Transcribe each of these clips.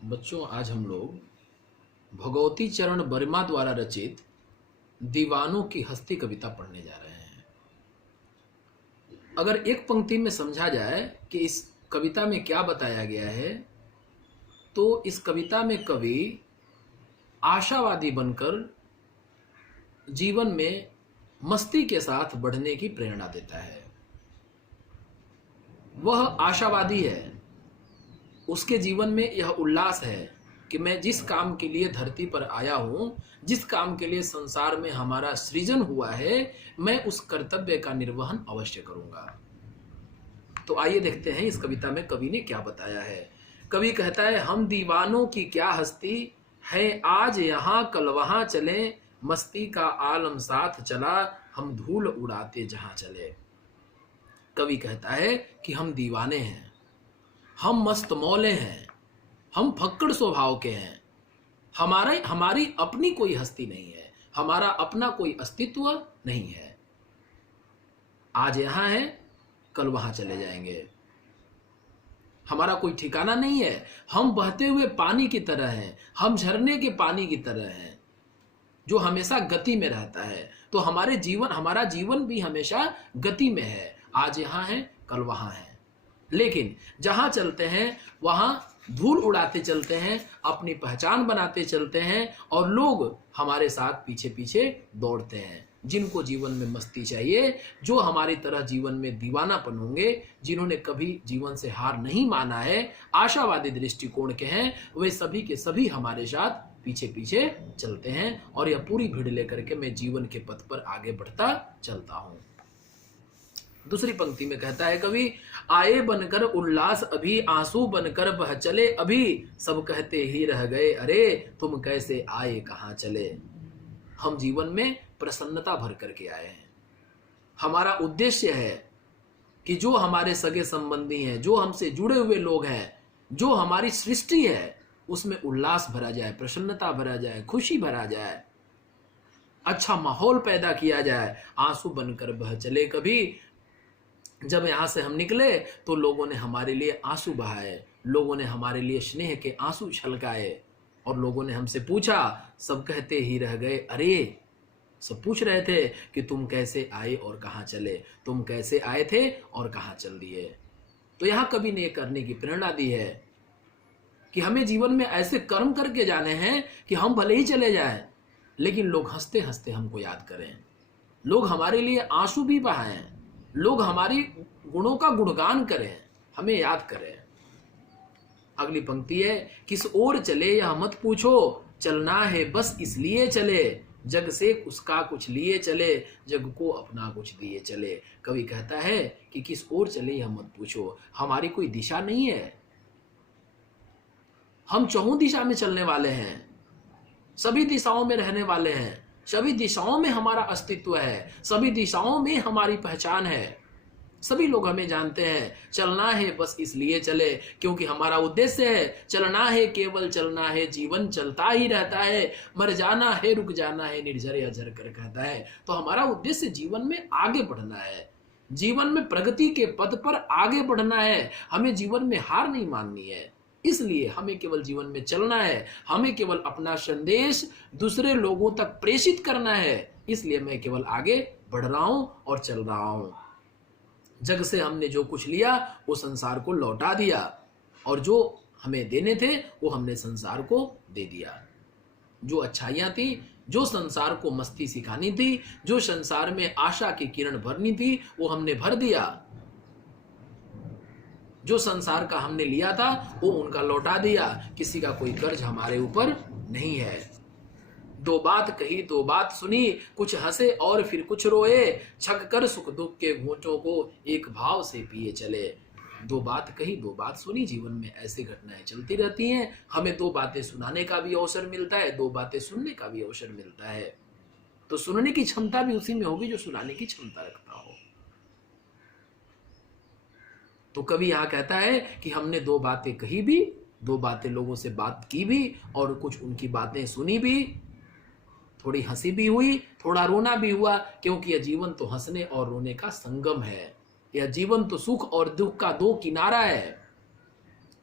बच्चों, आज हम लोग भगवती चरण वर्मा द्वारा रचित दीवानों की हस्ती कविता पढ़ने जा रहे हैं। अगर एक पंक्ति में समझा जाए कि इस कविता में क्या बताया गया है, तो इस कविता में कवि आशावादी बनकर जीवन में मस्ती के साथ बढ़ने की प्रेरणा देता है। वह आशावादी है, उसके जीवन में यह उल्लास है कि मैं जिस काम के लिए धरती पर आया हूं, जिस काम के लिए संसार में हमारा सृजन हुआ है, मैं उस कर्तव्य का निर्वहन अवश्य करूंगा। तो आइए देखते हैं इस कविता में कवि ने क्या बताया है। कवि कहता है, हम दीवानों की क्या हस्ती है, आज यहां कल वहां चले, मस्ती का आलम साथ चला, हम धूल उड़ाते जहां चले। कवि कहता है कि हम दीवाने हैं, हम मस्त मौले हैं, हम फक्कड़ स्वभाव के हैं। हमारी अपनी कोई हस्ती नहीं है, हमारा अपना कोई अस्तित्व नहीं है। आज यहां है, कल वहां चले जाएंगे, हमारा कोई ठिकाना नहीं है। हम बहते हुए पानी की तरह हैं, हम झरने के पानी की तरह हैं जो हमेशा गति में रहता है। तो हमारा जीवन भी हमेशा गति में है। आज यहां है, कल वहां है, लेकिन जहां चलते हैं वहां धूल उड़ाते चलते हैं, अपनी पहचान बनाते चलते हैं, और लोग हमारे साथ पीछे पीछे दौड़ते हैं। जिनको जीवन में मस्ती चाहिए, जो हमारी तरह जीवन में दीवानापन होंगे, जिन्होंने कभी जीवन से हार नहीं माना है, आशावादी दृष्टिकोण के हैं, वे सभी के सभी हमारे साथ पीछे पीछे चलते हैं। और यह पूरी भीड़ लेकर के मैं जीवन के पथ पर आगे बढ़ता चलता हूं। दूसरी पंक्ति में कहता है कवि, आए बनकर उल्लास अभी, आंसू बनकर बह चले अभी, सब कहते ही रह गए अरे, तुम कैसे आए कहां चले। हम जीवन में प्रसन्नता भर करके आए हैं। हमारा उद्देश्य है कि जो हमारे सगे संबंधी हैं, जो हमसे जुड़े हुए लोग हैं, जो हमारी सृष्टि है, उसमें उल्लास भरा जाए, प्रसन्नता भरा जाए, खुशी भरा जाए, अच्छा माहौल पैदा किया जाए। आंसू बनकर बह चले कभी, जब यहां से हम निकले तो लोगों ने हमारे लिए आंसू बहाए, लोगों ने हमारे लिए स्नेह के आंसू छलकाए, और लोगों ने हमसे पूछा, सब कहते ही रह गए अरे। सब पूछ रहे थे कि तुम कैसे आए और कहां चले, तुम कैसे आए थे और कहां चल दिए। तो यहां कवि ने करने की प्रेरणा दी है कि हमें जीवन में ऐसे कर्म करके जाने हैं कि हम भले ही चले जाएं, लेकिन लोग हंसते हंसते हमको याद करें, लोग हमारे लिए आंसू भी बहाएं, लोग हमारी गुणों का गुणगान करें, हमें याद करें। अगली पंक्ति है, किस ओर चले यह मत पूछो, चलना है बस इसलिए चले, जग से उसका कुछ लिए चले, जग को अपना कुछ दिए चले। कवि कहता है कि किस ओर चले यह मत पूछो, हमारी कोई दिशा नहीं है, हम चहुं दिशा में चलने वाले हैं, सभी दिशाओं में रहने वाले हैं, सभी दिशाओं में हमारा अस्तित्व है, सभी दिशाओं में हमारी पहचान है, सभी लोग हमें जानते हैं। चलना है बस इसलिए चले, क्योंकि हमारा उद्देश्य है चलना है, केवल चलना है, जीवन चलता ही रहता है, मर जाना है रुक जाना है, निर्झर अझर कर कहता है। तो हमारा उद्देश्य जीवन में आगे बढ़ना है, जीवन में प्रगति के पथ पर आगे बढ़ना है, हमें जीवन में हार नहीं माननी है। इसलिए हमें केवल जीवन में चलना है, हमें केवल अपना संदेश दूसरे लोगों तक प्रेषित करना है। इसलिए मैं केवल आगे बढ़ रहा हूं और चल रहा हूं। जग से हमने जो कुछ लिया वो संसार को लौटा दिया, और जो हमें देने थे वो हमने संसार को दे दिया। जो अच्छाइयां थी, जो संसार को मस्ती सिखानी थी, जो संसार में आशा की किरण भरनी थी, वो हमने भर दिया। जो संसार का हमने लिया था वो उनका लौटा दिया। किसी का कोई कर्ज हमारे ऊपर नहीं है। दो बात कही दो बात सुनी, कुछ हंसे और फिर कुछ रोए, छक कर सुख दुख के घूंटों को एक भाव से पिए चले। दो बात कही दो बात सुनी, जीवन में ऐसी घटनाएं चलती रहती हैं। हमें दो बातें सुनाने का भी अवसर मिलता है, दो बातें सुनने का भी अवसर मिलता है। तो सुनने की क्षमता भी उसी में होगी जो सुनाने की क्षमता रखता हो। तो कवि यहां कहता है कि हमने दो बातें कही भी, दो बातें लोगों से बात की भी, और कुछ उनकी बातें सुनी भी, थोड़ी हंसी भी हुई, थोड़ा रोना भी हुआ, क्योंकि यह जीवन तो हंसने और रोने का संगम है। यह जीवन तो सुख और दुख का दो किनारा है।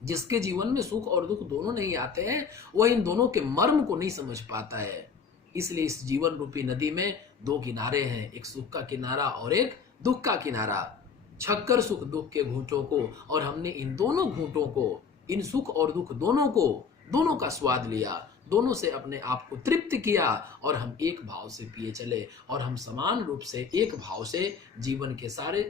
जिसके जीवन में सुख और दुख दोनों नहीं आते हैं, वह इन दोनों के मर्म को नहीं समझ पाता है। इसलिए इस जीवन रूपी नदी में दो किनारे हैं, एक सुख का किनारा और एक दुख का किनारा। छक्कर सुख दुख के घूंटों को, और हमने इन दोनों घूंटों को, इन सुख और दुख दोनों को, दोनों का स्वाद लिया, दोनों से अपने आप को तृप्त किया, और हम एक भाव से पिए चले, और हम समान रूप से एक भाव से जीवन के सारे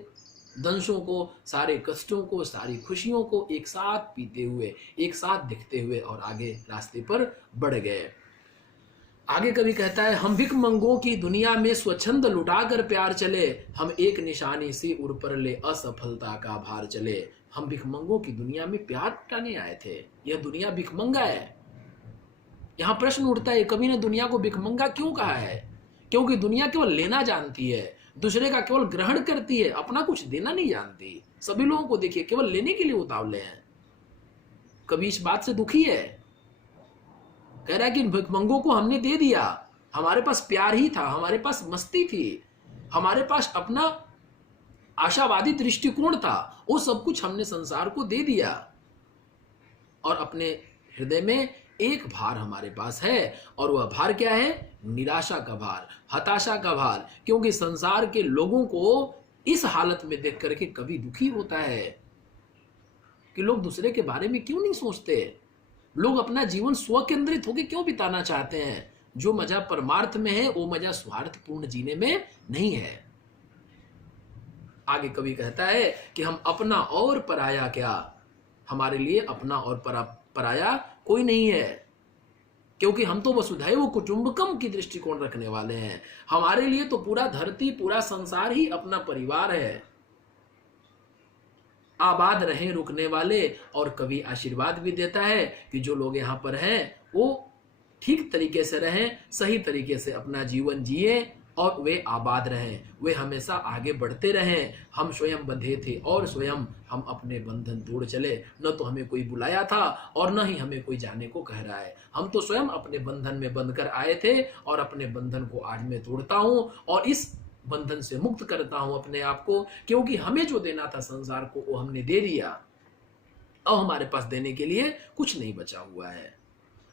दंशों को, सारे कष्टों को, सारी खुशियों को एक साथ पीते हुए, एक साथ दिखते हुए और आगे रास्ते पर बढ़ गए। आगे कवि कहता है, हम भिख मंगों की दुनिया में स्वच्छंद लुटाकर प्यार चले, हम एक निशानी से उड़ पर ले असफलता का भार चले। हम भिख मंगों की दुनिया में प्यार लुटाने आए थे, यह दुनिया भिखमंगा है। यहां प्रश्न उठता है, कवि ने दुनिया को भिखमंगा क्यों कहा है? क्योंकि दुनिया केवल लेना जानती है, दूसरे का केवल ग्रहण करती है, अपना कुछ देना नहीं जानती। सभी लोगों को देखिए, केवल लेने के लिए उतावले हैं। कवि इस बात से दुखी है, कह रहा है कि भिखमंगों को हमने दे दिया, हमारे पास प्यार ही था, हमारे पास मस्ती थी, हमारे पास अपना आशावादी दृष्टिकोण था, वो सब कुछ हमने संसार को दे दिया, और अपने हृदय में एक भार हमारे पास है, और वह भार क्या है? निराशा का भार, हताशा का भार। क्योंकि संसार के लोगों को इस हालत में देख करके कभी दुखी होता है कि लोग दूसरे के बारे में क्यों नहीं सोचते, लोग अपना जीवन स्व केंद्रित होकर क्यों बिताना चाहते हैं। जो मजा परमार्थ में है, वो मजा स्वार्थपूर्ण जीने में नहीं है। आगे कवि कहता है कि हम अपना और पराया क्या, हमारे लिए अपना और पराया कोई नहीं है, क्योंकि हम तो वसुधैव कुटुंबकम की दृष्टिकोण रखने वाले हैं। हमारे लिए तो पूरा धरती, पूरा संसार ही अपना परिवार है। आबाद रहें रुकने वाले, और कवि आशीर्वाद भी देता है कि जो लोग यहाँ पर हैं वो ठीक तरीके से रहें, सही तरीके से अपना जीवन जिए, और वे आबाद रहें, वे हमेशा आगे बढ़ते रहें। हम स्वयं बंधे थे और स्वयं हम अपने बंधन तोड़ चले, न तो हमें कोई बुलाया था और न ही हमें कोई जाने को कह रहा है। हम तो स्वयं अपने बंधन में बंध कर आए थे, और अपने बंधन को आज मैं तोड़ता हूँ, और इस बंधन से मुक्त करता हूँ अपने आप को, क्योंकि हमें जो देना था संसार को वो हमने दे दिया, अब हमारे पास देने के लिए कुछ नहीं बचा हुआ है।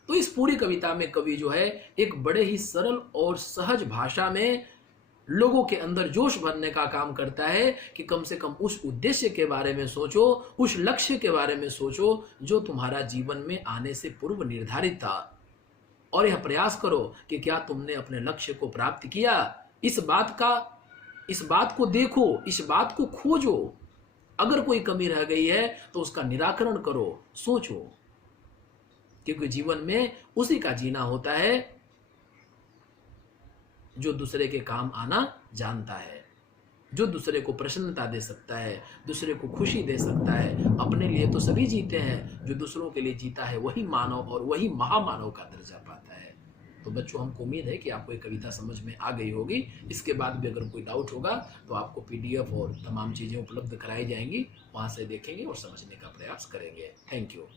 तो इस पूरी कविता में कवि जो है एक बड़े ही सरल और सहज भाषा में लोगों के अंदर जोश भरने का काम करता है कि कम से कम उस उद्देश्य के बारे में सोचो, उस लक्ष्य के बारे में सोचो जो तुम्हारा जीवन में आने से पूर्व निर्धारित था, और यह प्रयास करो कि क्या तुमने अपने लक्ष्य को प्राप्त किया। इस बात को देखो, इस बात को खोजो। अगर कोई कमी रह गई है तो उसका निराकरण करो, सोचो, क्योंकि जीवन में उसी का जीना होता है जो दूसरे के काम आना जानता है, जो दूसरे को प्रसन्नता दे सकता है, दूसरे को खुशी दे सकता है। अपने लिए तो सभी जीते हैं, जो दूसरों के लिए जीता है वही मानव और वही महामानव का दर्जा पाता है। तो बच्चों, हमको उम्मीद है कि आपको ये कविता समझ में आ गई होगी। इसके बाद भी अगर कोई डाउट होगा तो आपको PDF और तमाम चीज़ें उपलब्ध कराई जाएंगी, वहाँ से देखेंगे और समझने का प्रयास करेंगे। Thank you.